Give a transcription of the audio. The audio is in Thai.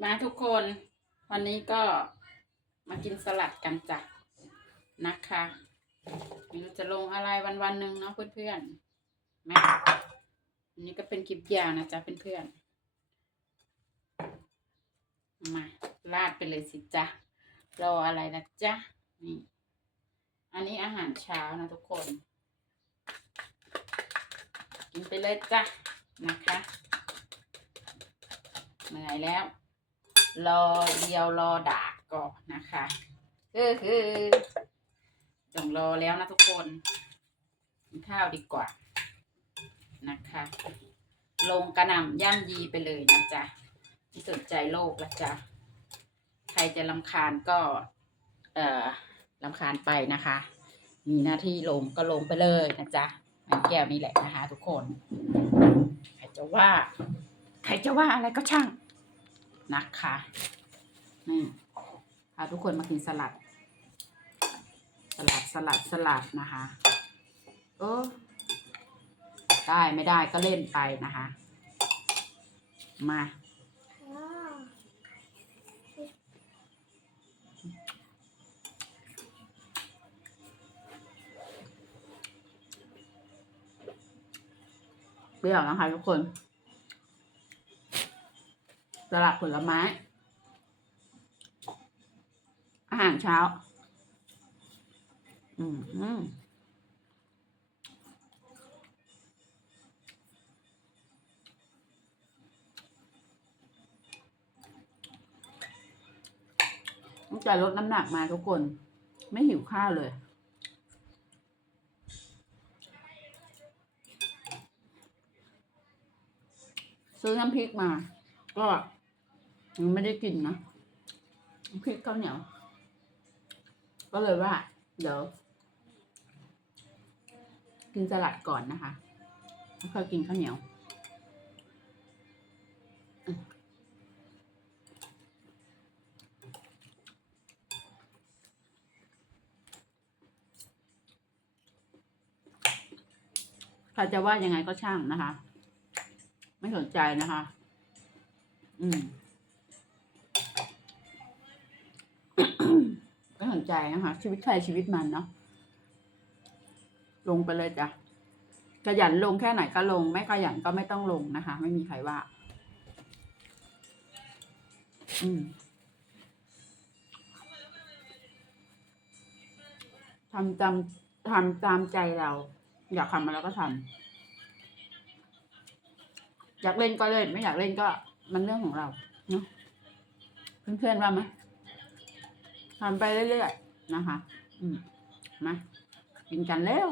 มาทุกคนวันนี้ก็มากินสลัดกันจ้ะนะคะไม่รู้จะลงอะไรวันวันหนึ่งเนาะเพื่อนๆมาอันนี้ก็เป็นคลิปยาวนะจ๊ะเพื่อนๆมาลาดไปเลยสิจ๊ะรออะไรนะจ๊ะนี่อันนี้อาหารเช้านะทุกคน กินไปเลยจ้ะนะคะเหนื่อยแล้ว รอเดียวรอดากก่อนนะคะเออคือต้องรอแล้วนะทุกคนกินข้าวดีกว่านะคะ ลงกระหน่ำย่ำยีไปเลยนะจ๊ะที่สนใจโลกละจ๊ะใครจะลำคาญก็ เอ่อลำคาญไปนะคะ มีหน้าที่ลงก็ลงไปเลยนะจ๊ะมือนแก้วนี่แหละนะคะ ทุกคน ใครจะว่า ใครจะว่าอะไรก็ช่าง นะคะนี่พาทุกคนมากินสลัด สลัดสลัดสลัดนะคะเออได้ไม่ได้ก็เล่นไปนะคะ มา เปรี้ยวนะคะทุกคน สลัดผลไม้ อาหารเช้า อืมอืมตั้งแต่ลดน้ำหนักมาทุกคน ไม่หิวข้าวเลย ซื้อน้ำพริกมา ก็ ยังไม่ได้กินนะพริกข้าวเหนียว ก็เลยว่า เดี๋ยว กินสลัดก่อนนะคะแล้วค่อยกินข้าวเหนียวใครจะว่ายังไงก็ช่างนะคะ ไม่สนใจนะคะ อืม ใจนะคะ ชีวิตใครชีวิตมันเนาะลงไปเลยจ้ะขยันลงแค่ไหนก็ลง ไม่ขยันก็ไม่ต้องลงนะคะ ไม่มีใครว่า อืมทำจำทำตามใจเรา อยากทำอะไรก็ทำอยากเล่นก็เล่น ไม่อยากเล่นก็มันเรื่องของเราเนาะเพื่อนๆว่าไหม ทำไปเรื่อยๆนะคะ อืมมากินกันแล้ว